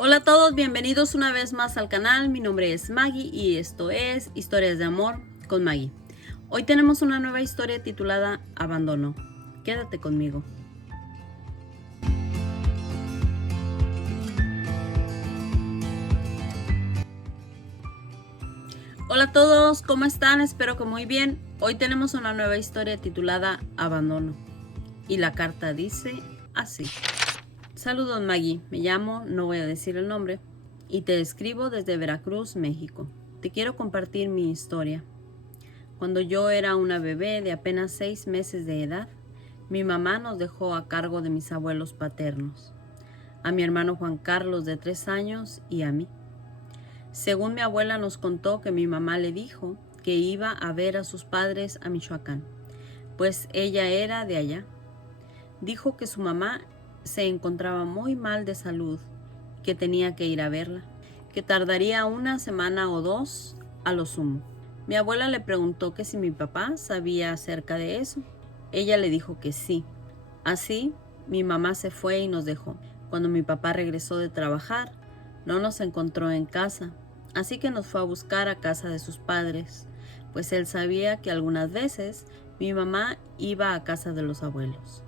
Hola a todos, bienvenidos una vez más al canal. Mi nombre es Maggie y esto es Historias de Amor con Maggie. Hoy tenemos una nueva historia titulada Abandono. Quédate conmigo. Hola a todos, ¿cómo están? Espero que muy bien. Hoy tenemos una nueva historia titulada Abandono. Y la carta dice así. Saludos Maggie, me llamo, no voy a decir el nombre, y te escribo desde Veracruz, México. Te quiero compartir mi historia. Cuando yo era una bebé de apenas 6 meses de edad, mi mamá nos dejó a cargo de mis abuelos paternos, a mi hermano Juan Carlos de 3 años y a mí. Según mi abuela nos contó que mi mamá le dijo que iba a ver a sus padres a Michoacán, pues ella era de allá. Dijo que su mamá se encontraba muy mal de salud, que tenía que ir a verla, que tardaría una semana o dos a lo sumo. Mi abuela le preguntó que si mi papá sabía acerca de eso. Ella le dijo que sí. Así, mi mamá se fue y nos dejó. Cuando mi papá regresó de trabajar, no nos encontró en casa, así que nos fue a buscar a casa de sus padres, pues él sabía que algunas veces mi mamá iba a casa de los abuelos.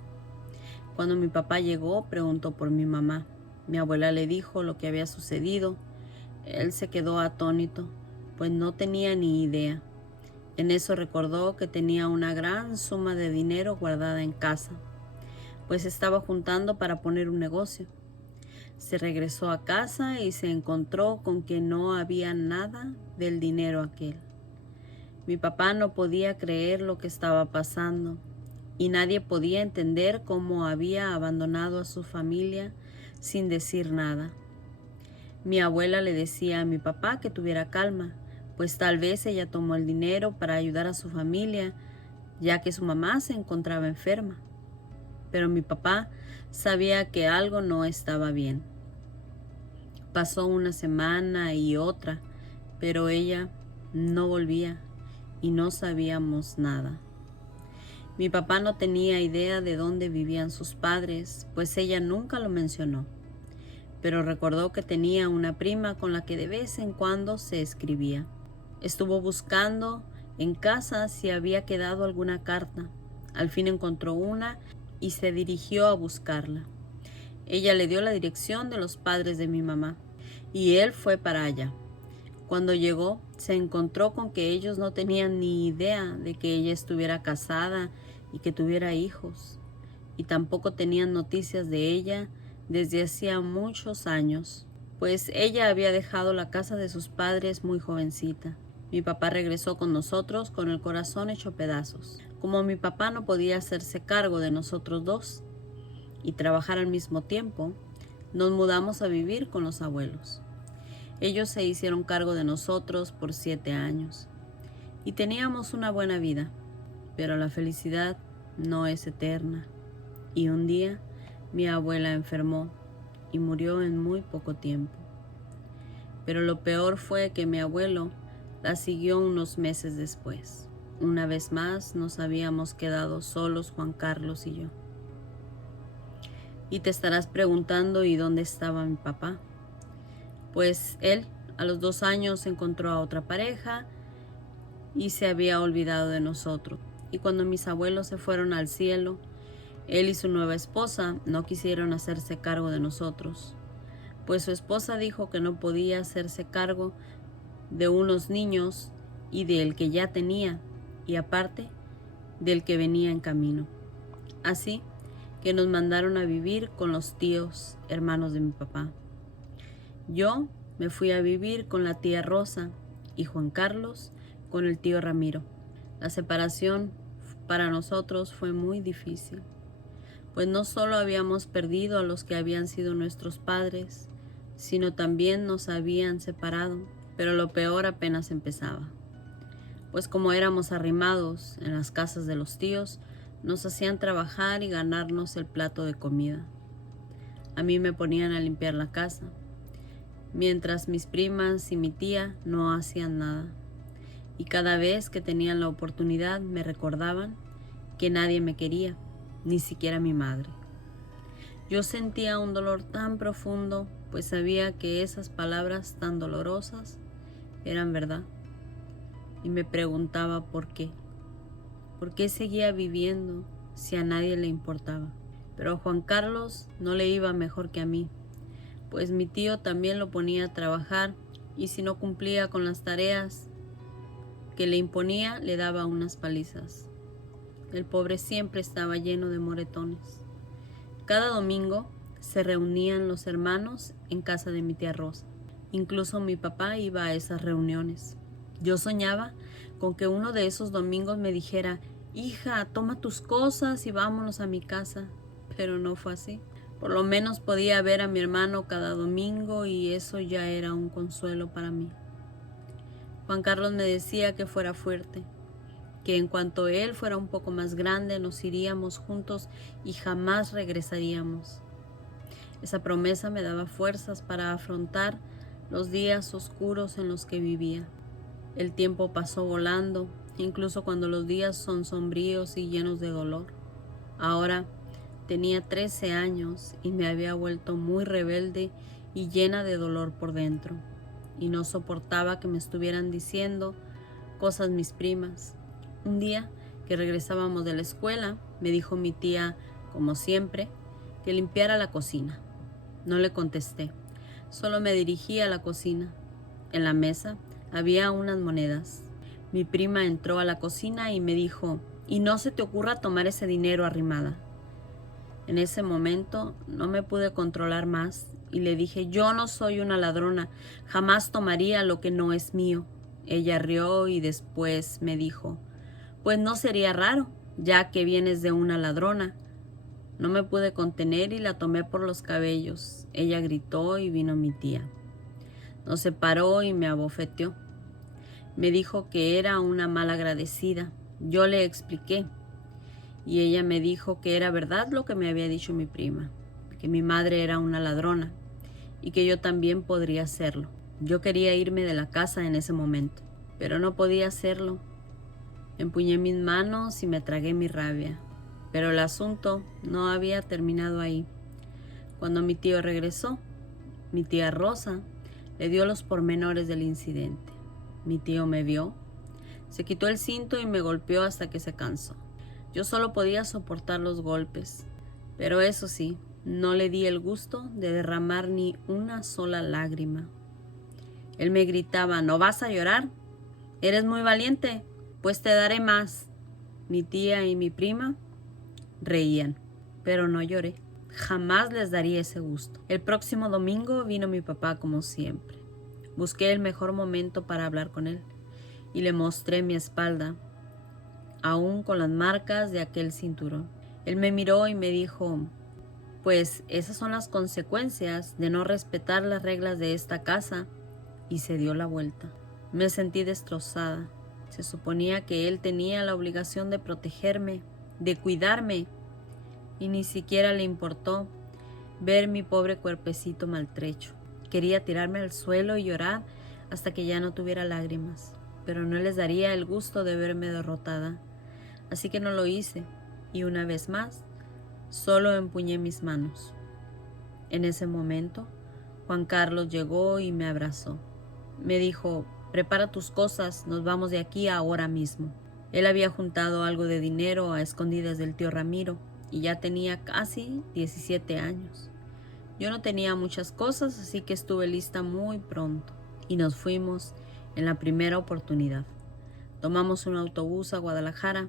Cuando mi papá llegó, preguntó por mi mamá. Mi abuela le dijo lo que había sucedido. Él se quedó atónito, pues no tenía ni idea. En eso recordó que tenía una gran suma de dinero guardada en casa, pues estaba juntando para poner un negocio. Se regresó a casa y se encontró con que no había nada del dinero aquel. Mi papá no podía creer lo que estaba pasando y nadie podía entender cómo había abandonado a su familia sin decir nada. Mi abuela le decía a mi papá que tuviera calma, pues tal vez ella tomó el dinero para ayudar a su familia, ya que su mamá se encontraba enferma. Pero mi papá sabía que algo no estaba bien. Pasó una semana y otra, pero ella no volvía y no sabíamos nada. Mi papá no tenía idea de dónde vivían sus padres, pues ella nunca lo mencionó, pero recordó que tenía una prima con la que de vez en cuando se escribía. Estuvo buscando en casa si había quedado alguna carta. Al fin encontró una y se dirigió a buscarla. Ella le dio la dirección de los padres de mi mamá y él fue para allá. Cuando llegó, se encontró con que ellos no tenían ni idea de que ella estuviera casada y que tuviera hijos, y tampoco tenían noticias de ella desde hacía muchos años, pues ella había dejado la casa de sus padres muy jovencita. Mi papá regresó con nosotros con el corazón hecho pedazos. Como mi papá no podía hacerse cargo de nosotros dos y trabajar al mismo tiempo, nos mudamos a vivir con los abuelos. Ellos se hicieron cargo de nosotros por 7 años y teníamos una buena vida, pero la felicidad no es eterna. Y un día mi abuela enfermó y murió en muy poco tiempo. Pero lo peor fue que mi abuelo la siguió unos meses después. Una vez más nos habíamos quedado solos Juan Carlos y yo. Y te estarás preguntando, ¿y dónde estaba mi papá? Pues él a los 2 años encontró a otra pareja y se había olvidado de nosotros. Y cuando mis abuelos se fueron al cielo, él y su nueva esposa no quisieron hacerse cargo de nosotros, pues su esposa dijo que no podía hacerse cargo de unos niños y del que ya tenía, y aparte del que venía en camino. Así que nos mandaron a vivir con los tíos, hermanos de mi papá. Yo me fui a vivir con la tía Rosa y Juan Carlos con el tío Ramiro. La separación para nosotros fue muy difícil, pues no solo habíamos perdido a los que habían sido nuestros padres, sino también nos habían separado. Pero lo peor apenas empezaba, pues como éramos arrimados en las casas de los tíos, nos hacían trabajar y ganarnos el plato de comida. A mí me ponían a limpiar la casa, mientras mis primas y mi tía no hacían nada. Y cada vez que tenían la oportunidad me recordaban que nadie me quería, ni siquiera mi madre. Yo sentía un dolor tan profundo pues sabía que esas palabras tan dolorosas eran verdad. Y me preguntaba por qué seguía viviendo si a nadie le importaba. Pero a Juan Carlos no le iba mejor que a mí, pues mi tío también lo ponía a trabajar y si no cumplía con las tareas que le imponía, le daba unas palizas. El pobre siempre estaba lleno de moretones. Cada domingo se reunían los hermanos en casa de mi tía Rosa. Incluso mi papá iba a esas reuniones. Yo soñaba con que uno de esos domingos me dijera: hija, toma tus cosas y vámonos a mi casa. Pero no fue así. Por lo menos podía ver a mi hermano cada domingo y eso ya era un consuelo para mí. Juan Carlos me decía que fuera fuerte, que en cuanto él fuera un poco más grande nos iríamos juntos y jamás regresaríamos. Esa promesa me daba fuerzas para afrontar los días oscuros en los que vivía. El tiempo pasó volando, incluso cuando los días son sombríos y llenos de dolor. Ahora tenía 13 años y me había vuelto muy rebelde y llena de dolor por dentro. Y no soportaba que me estuvieran diciendo cosas mis primas. Un día que regresábamos de la escuela, me dijo mi tía, como siempre, que limpiara la cocina. No le contesté, solo me dirigí a la cocina. En la mesa había unas monedas. Mi prima entró a la cocina y me dijo: y no se te ocurra tomar ese dinero, arrimada. En ese momento no me pude controlar más y le dije: yo no soy una ladrona, jamás tomaría lo que no es mío. Ella rió y después me dijo: pues no sería raro, ya que vienes de una ladrona. No me pude contener y la tomé por los cabellos. Ella gritó y vino mi tía. Nos separó y me abofeteó. Me dijo que era una malagradecida. Yo le expliqué y ella me dijo que era verdad lo que me había dicho mi prima, que mi madre era una ladrona y que yo también podría serlo. Yo quería irme de la casa en ese momento, pero no podía hacerlo. Empuñé mis manos y me tragué mi rabia, pero el asunto no había terminado ahí. Cuando mi tío regresó, mi tía Rosa le dio los pormenores del incidente. Mi tío me vio, se quitó el cinto y me golpeó hasta que se cansó. Yo solo podía soportar los golpes, pero eso sí, no le di el gusto de derramar ni una sola lágrima. Él me gritaba: ¿no vas a llorar? ¿Eres muy valiente? Pues te daré más. Mi tía y mi prima reían, pero no lloré. Jamás les daría ese gusto. El próximo domingo vino mi papá como siempre. Busqué el mejor momento para hablar con él y le mostré mi espalda, aún con las marcas de aquel cinturón. Él me miró y me dijo: pues esas son las consecuencias de no respetar las reglas de esta casa, y se dio la vuelta. Me sentí destrozada. Se suponía que él tenía la obligación de protegerme, de cuidarme, y ni siquiera le importó ver mi pobre cuerpecito maltrecho. Quería tirarme al suelo y llorar hasta que ya no tuviera lágrimas, pero no les daría el gusto de verme derrotada, así que no lo hice, y una vez más, solo empuñé mis manos. En ese momento, Juan Carlos llegó y me abrazó. Me dijo: prepara tus cosas, nos vamos de aquí ahora mismo. Él había juntado algo de dinero a escondidas del tío Ramiro y ya tenía casi 17 años. Yo no tenía muchas cosas, así que estuve lista muy pronto y nos fuimos en la primera oportunidad. Tomamos un autobús a Guadalajara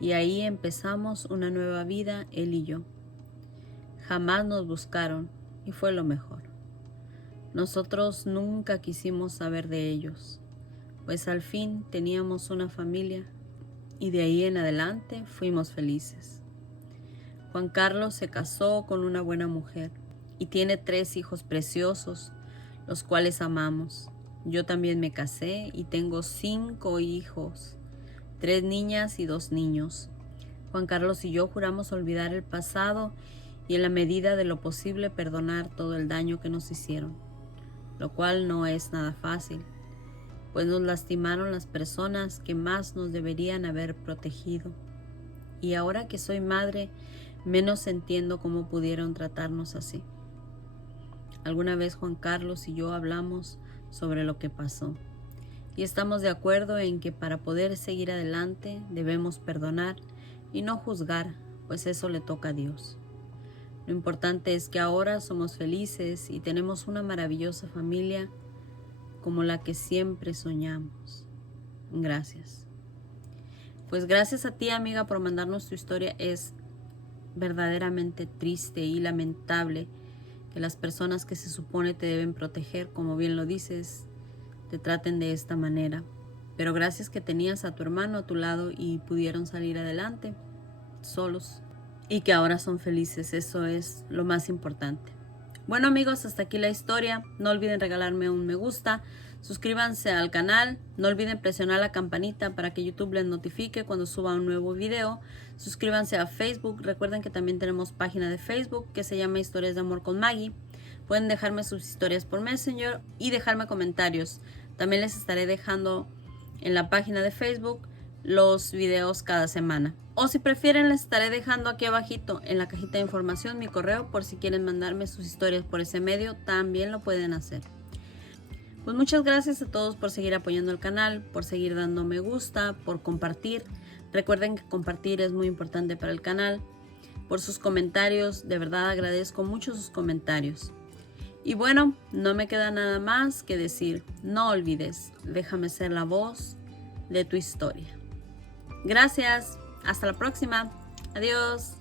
y ahí empezamos una nueva vida, él y yo. Jamás nos buscaron y fue lo mejor. Nosotros nunca quisimos saber de ellos, pues al fin teníamos una familia y de ahí en adelante fuimos felices. Juan Carlos se casó con una buena mujer y tiene 3 hijos preciosos, los cuales amamos. Yo también me casé y tengo 5 hijos, 3 niñas y 2 niños. Juan Carlos y yo juramos olvidar el pasado y en la medida de lo posible perdonar todo el daño que nos hicieron, lo cual no es nada fácil, pues nos lastimaron las personas que más nos deberían haber protegido. Y ahora que soy madre, menos entiendo cómo pudieron tratarnos así. Alguna vez Juan Carlos y yo hablamos sobre lo que pasó y estamos de acuerdo en que para poder seguir adelante debemos perdonar y no juzgar, pues eso le toca a Dios. Lo importante es que ahora somos felices y tenemos una maravillosa familia como la que siempre soñamos. Gracias. Pues gracias a ti, amiga, por mandarnos tu historia. Es verdaderamente triste y lamentable que las personas que se supone te deben proteger, como bien lo dices, te traten de esta manera. Pero gracias que tenías a tu hermano a tu lado y pudieron salir adelante solos y que ahora son felices. Eso es lo más importante. Bueno, amigos, hasta aquí la historia. No olviden regalarme un me gusta, suscríbanse al canal, no olviden presionar la campanita para que YouTube les notifique cuando suba un nuevo video. Suscríbanse a Facebook, recuerden que también tenemos página de Facebook que se llama Historias de Amor con Maggie. Pueden dejarme sus historias por Messenger y dejarme comentarios. También les estaré dejando en la página de Facebook los videos cada semana. O si prefieren, les estaré dejando aquí abajito en la cajita de información mi correo por si quieren mandarme sus historias por ese medio, también lo pueden hacer. Pues muchas gracias a todos por seguir apoyando el canal, por seguir dando me gusta, por compartir. Recuerden que compartir es muy importante para el canal. Por sus comentarios, de verdad agradezco mucho sus comentarios. Y bueno, no me queda nada más que decir, no olvides, déjame ser la voz de tu historia. Gracias, hasta la próxima, adiós.